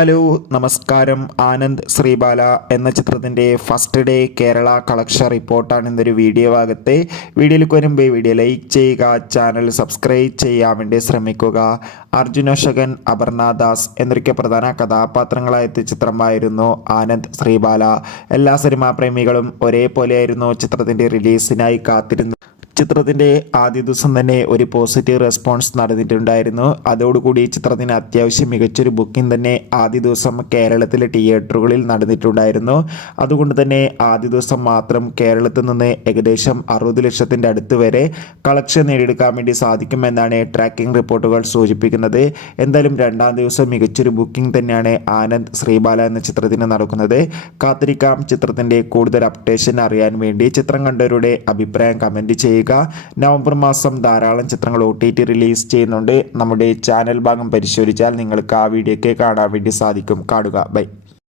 Hello നമസ്കാരം. ആനന്ദ് ശ്രീബാല എന്ന ചിത്രത്തിൻ്റെ ഫസ്റ്റ് ഡേ കേരള കളക്ഷൻ റിപ്പോർട്ടാണ് ഇന്നൊരു വീഡിയോ ഭാഗത്തെ. വീഡിയോയിലേക്ക് വരുമ്പോൾ വീഡിയോ ലൈക്ക് ചെയ്യുക, ചാനൽ സബ്സ്ക്രൈബ് ചെയ്യാൻ വേണ്ടി ശ്രമിക്കുക. അർജുൻ അശോകൻ, അപർണ ദാസ് എന്നൊക്കെ പ്രധാന കഥാപാത്രങ്ങളായ ചിത്രമായിരുന്നു ആനന്ദ് ശ്രീബാല. എല്ലാ സിനിമാ പ്രേമികളും ഒരേപോലെയായിരുന്നു ചിത്രത്തിൻ്റെ റിലീസിനായി കാത്തിരുന്നത്. ചിത്രത്തിൻ്റെ ആദ്യ ദിവസം തന്നെ ഒരു പോസിറ്റീവ് റെസ്പോൺസ് നടന്നിട്ടുണ്ടായിരുന്നു. അതോടുകൂടി ചിത്രത്തിന് അത്യാവശ്യം മികച്ചൊരു ബുക്കിംഗ് തന്നെ ആദ്യ ദിവസം കേരളത്തിലെ തിയേറ്ററുകളിൽ നടന്നിട്ടുണ്ടായിരുന്നു. അതുകൊണ്ട് തന്നെ ആദ്യ ദിവസം മാത്രം കേരളത്തിൽ നിന്ന് ഏകദേശം 60 ലക്ഷത്തിൻ്റെ അടുത്ത് വരെ കളക്ഷൻ നേടിയെടുക്കാൻ വേണ്ടി സാധിക്കുമെന്നാണ് ട്രാക്കിംഗ് റിപ്പോർട്ടുകൾ സൂചിപ്പിക്കുന്നത്. എന്തായാലും രണ്ടാം ദിവസം മികച്ചൊരു ബുക്കിംഗ് തന്നെയാണ് ആനന്ദ് ശ്രീബാല എന്ന ചിത്രത്തിന് നടക്കുന്നത്. കാത്തിരിക്കാം ചിത്രത്തിൻ്റെ കൂടുതൽ അപ്ഡേഷൻ അറിയാൻ വേണ്ടി. ചിത്രം കണ്ടവരുടെ അഭിപ്രായം കമൻറ്റ് ചെയ്യുക. നവംബർ മാസം ധാരാളം ചിത്രങ്ങൾ OTT റിലീസ് ചെയ്യുന്നുണ്ട്. നമ്മുടെ ചാനൽ ഭാഗം പരിശോധിച്ചാൽ നിങ്ങൾക്ക് ആ വീഡിയോ ഒക്കെ കാണാൻ വേണ്ടി സാധിക്കും. കാണുക. ബൈ.